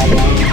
어,